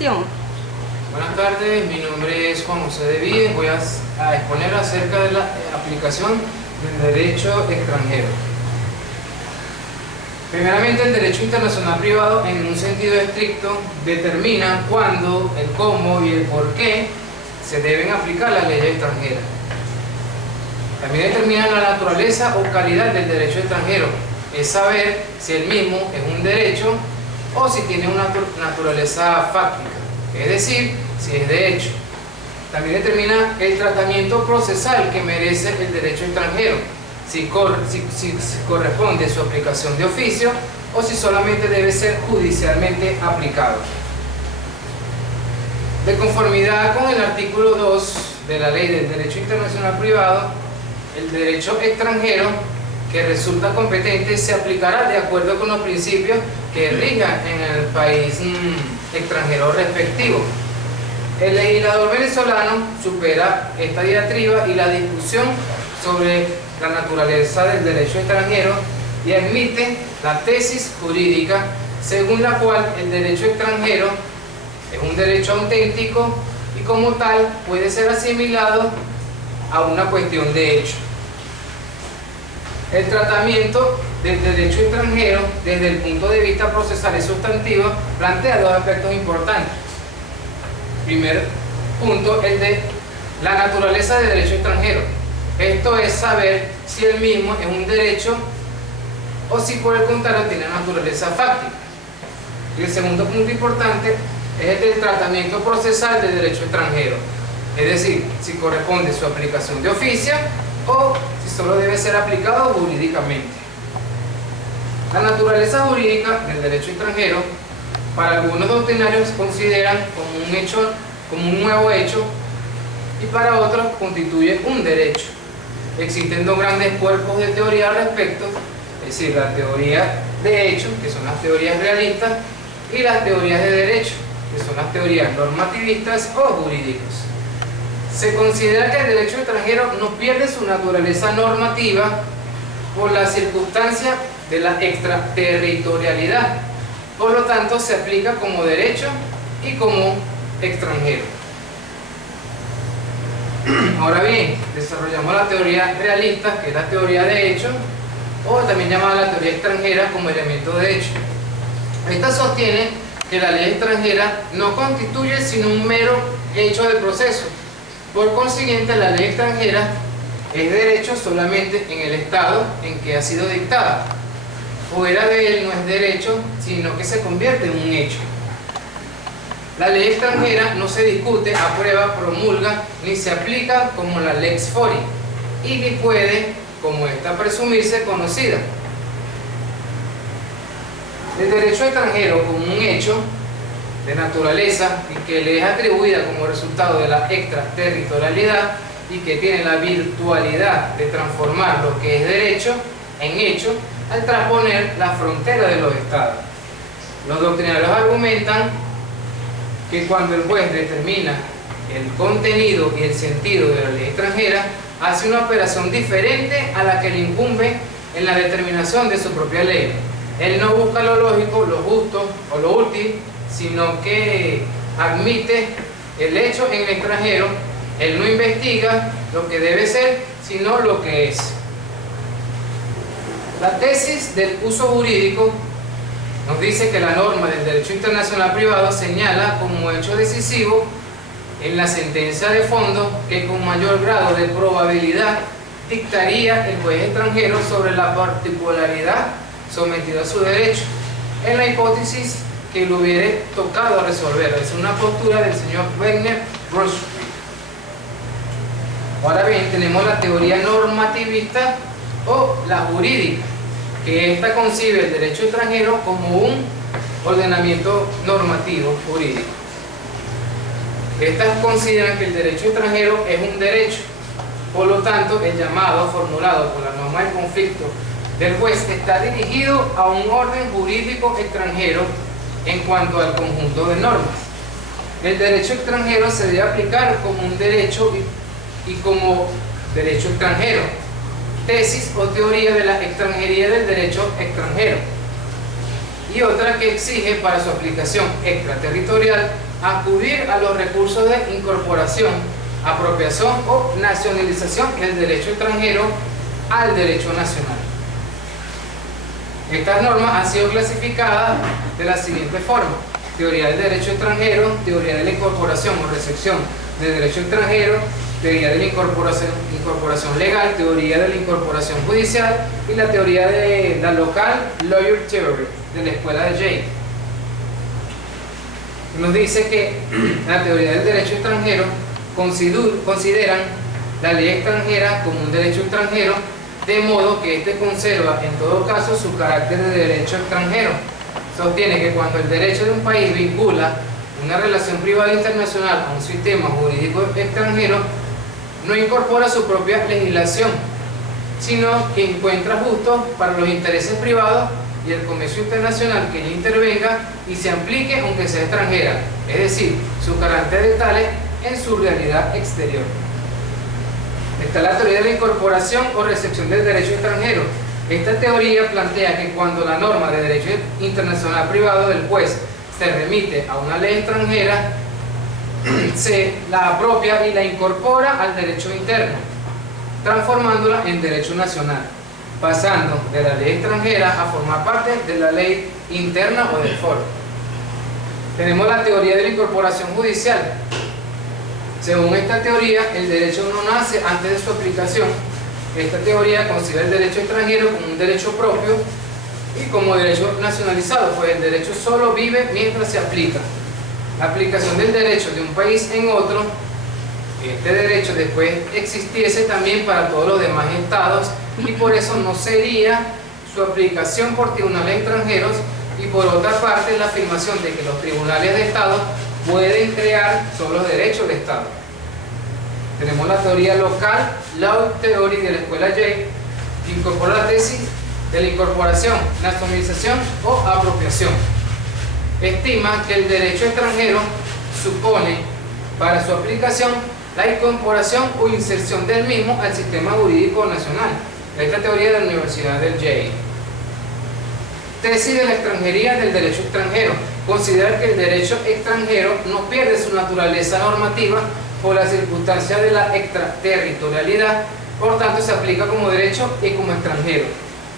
exposición. Buenas tardes, mi nombre es Juan José de Vides. Voy a exponer acerca de la aplicación del derecho extranjero. Primeramente, el derecho internacional privado, en un sentido estricto, determina cuándo, el cómo y el por qué se deben aplicar las leyes extranjeras. También determina la naturaleza o calidad del derecho extranjero, es saber si el mismo es un derecho o si tiene una naturaleza fáctica, es decir, si es de hecho. También determina el tratamiento procesal que merece el derecho extranjero, si corresponde su aplicación de oficio o si solamente debe ser judicialmente aplicado. De conformidad con el artículo 2 de la Ley del Derecho Internacional Privado, el derecho extranjero que resulta competente se aplicará de acuerdo con los principios que rijan en el país extranjero respectivo. El legislador venezolano supera esta diatriba y la discusión sobre la naturaleza del derecho extranjero y admite la tesis jurídica según la cual el derecho extranjero es un derecho auténtico y como tal puede ser asimilado a una cuestión de hecho. El tratamiento del derecho extranjero desde el punto de vista procesal y sustantivo plantea dos aspectos importantes. Primer punto, el de la naturaleza del derecho extranjero. Esto es saber si el mismo es un derecho o si por el contrario tiene naturaleza fáctica. Y el segundo punto importante es el del tratamiento procesal del derecho extranjero, es decir, si corresponde su aplicación de oficio o si solo debe ser aplicado jurídicamente. La naturaleza jurídica del derecho extranjero, para algunos doctrinarios consideran como un nuevo hecho y para otros constituye un derecho. Existen dos grandes cuerpos de teoría al respecto, es decir, la teoría de hecho, que son las teorías realistas, y las teorías de derecho, que son las teorías normativistas o jurídicas. Se considera que el derecho extranjero no pierde su naturaleza normativa por la circunstancia de la extraterritorialidad, por lo tanto se aplica como derecho y como extranjero. Ahora bien, desarrollamos la teoría realista, que es la teoría de hecho, o también llamada la teoría extranjera como elemento de hecho. Esta sostiene que la ley extranjera no constituye sino un mero hecho del proceso. Por consiguiente, la ley extranjera es derecho solamente en el estado en que ha sido dictada. Fuera de él no es derecho, sino que se convierte en un hecho. La ley extranjera no se discute, aprueba, promulga, ni se aplica como la lex fori, y ni puede, como esta, presumirse conocida. El derecho extranjero como un hecho de naturaleza y que le es atribuida como resultado de la extraterritorialidad y que tiene la virtualidad de transformar lo que es derecho en hecho al transponer la frontera de los estados. Los doctrinarios argumentan que cuando el juez determina el contenido y el sentido de la ley extranjera, hace una operación diferente a la que le incumbe en la determinación de su propia ley. Él no busca lo lógico, lo justo o lo útil, sino que admite el hecho en el extranjero. Él no investiga lo que debe ser, sino lo que es. La tesis del uso jurídico nos dice que la norma del derecho internacional privado señala como hecho decisivo en la sentencia de fondo que con mayor grado de probabilidad dictaría el juez extranjero sobre la particularidad sometida a su derecho, en la hipótesis que lo hubiere tocado resolver. Es una postura del señor Wegner Rothschild. Ahora bien, tenemos la teoría normativista o la jurídica, que esta concibe el derecho extranjero como un ordenamiento normativo jurídico. Estas consideran que el derecho extranjero es un derecho, por lo tanto el llamado formulado por la norma del conflicto del juez está dirigido a un orden jurídico extranjero en cuanto al conjunto de normas. El derecho extranjero se debe aplicar como un derecho y como derecho extranjero. Tesis o teoría de la extranjería del derecho extranjero. Y otra que exige para su aplicación extraterritorial acudir a los recursos de incorporación, apropiación o nacionalización del derecho extranjero al derecho nacional. Estas normas han sido clasificadas de la siguiente forma: teoría del derecho extranjero, teoría de la incorporación o recepción del derecho extranjero, teoría de la incorporación legal, teoría de la incorporación judicial y la teoría de la local lawyer theory de la escuela de Yale. Nos dice que la teoría del derecho extranjero consideran la ley extranjera como un derecho extranjero, de modo que éste conserva en todo caso su carácter de derecho extranjero. Sostiene que cuando el derecho de un país vincula una relación privada internacional a un sistema jurídico extranjero, no incorpora su propia legislación, sino que encuentra justo para los intereses privados y el comercio internacional que ella intervenga y se aplique aunque sea extranjera, es decir, su carácter de tales en su realidad exterior. Está la teoría de la incorporación o recepción del derecho extranjero. Esta teoría plantea que cuando la norma de derecho internacional privado del juez se remite a una ley extranjera, se la apropia y la incorpora al derecho interno, transformándola en derecho nacional, pasando de la ley extranjera a formar parte de la ley interna o del foro. Tenemos la teoría de la incorporación judicial. Según esta teoría, el derecho no nace antes de su aplicación. Esta teoría considera el derecho extranjero como un derecho propio y como derecho nacionalizado, pues el derecho solo vive mientras se aplica. La aplicación del derecho de un país en otro, este derecho después existiese también para todos los demás estados, y por eso no sería su aplicación por tribunales extranjeros, y por otra parte la afirmación de que los tribunales de estado pueden crear solo derechos de estado. Tenemos la teoría local, Law Theory de la escuela Yale, que incorpora la tesis de la incorporación, nacionalización o apropiación. Estima que el derecho extranjero supone para su aplicación la incorporación o inserción del mismo al sistema jurídico nacional. Esta teoría de la Universidad del Yale. Tesis de la extranjería del derecho extranjero. Considera que el derecho extranjero no pierde su naturaleza normativa por la circunstancia de la extraterritorialidad, por tanto se aplica como derecho y como extranjero.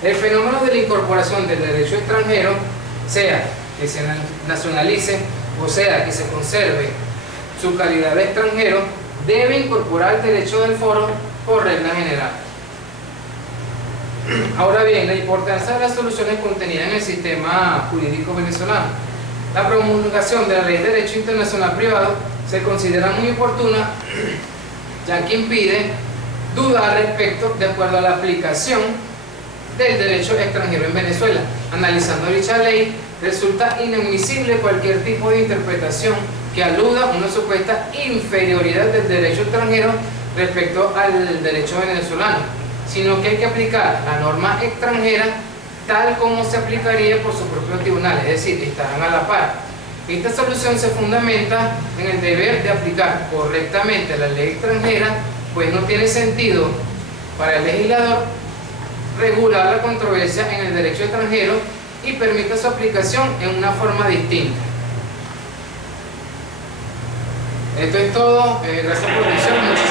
El fenómeno de la incorporación del derecho extranjero, sea que se nacionalice o sea que se conserve su calidad de extranjero, debe incorporar el derecho del foro por regla general. Ahora bien, la importancia de las soluciones contenidas en el sistema jurídico venezolano. La promulgación de la Ley de Derecho Internacional Privado se considera muy oportuna, ya que impide dudar respecto de acuerdo a la aplicación del derecho extranjero en Venezuela. Analizando dicha ley, resulta inadmisible cualquier tipo de interpretación que aluda a una supuesta inferioridad del derecho extranjero respecto al derecho venezolano, sino que hay que aplicar la norma extranjera tal como se aplicaría por su propio tribunal, es decir, estarán a la par. Esta solución se fundamenta en el deber de aplicar correctamente la ley extranjera, pues no tiene sentido para el legislador regular la controversia en el derecho extranjero y permite su aplicación en una forma distinta. Esto es todo, gracias por la atención.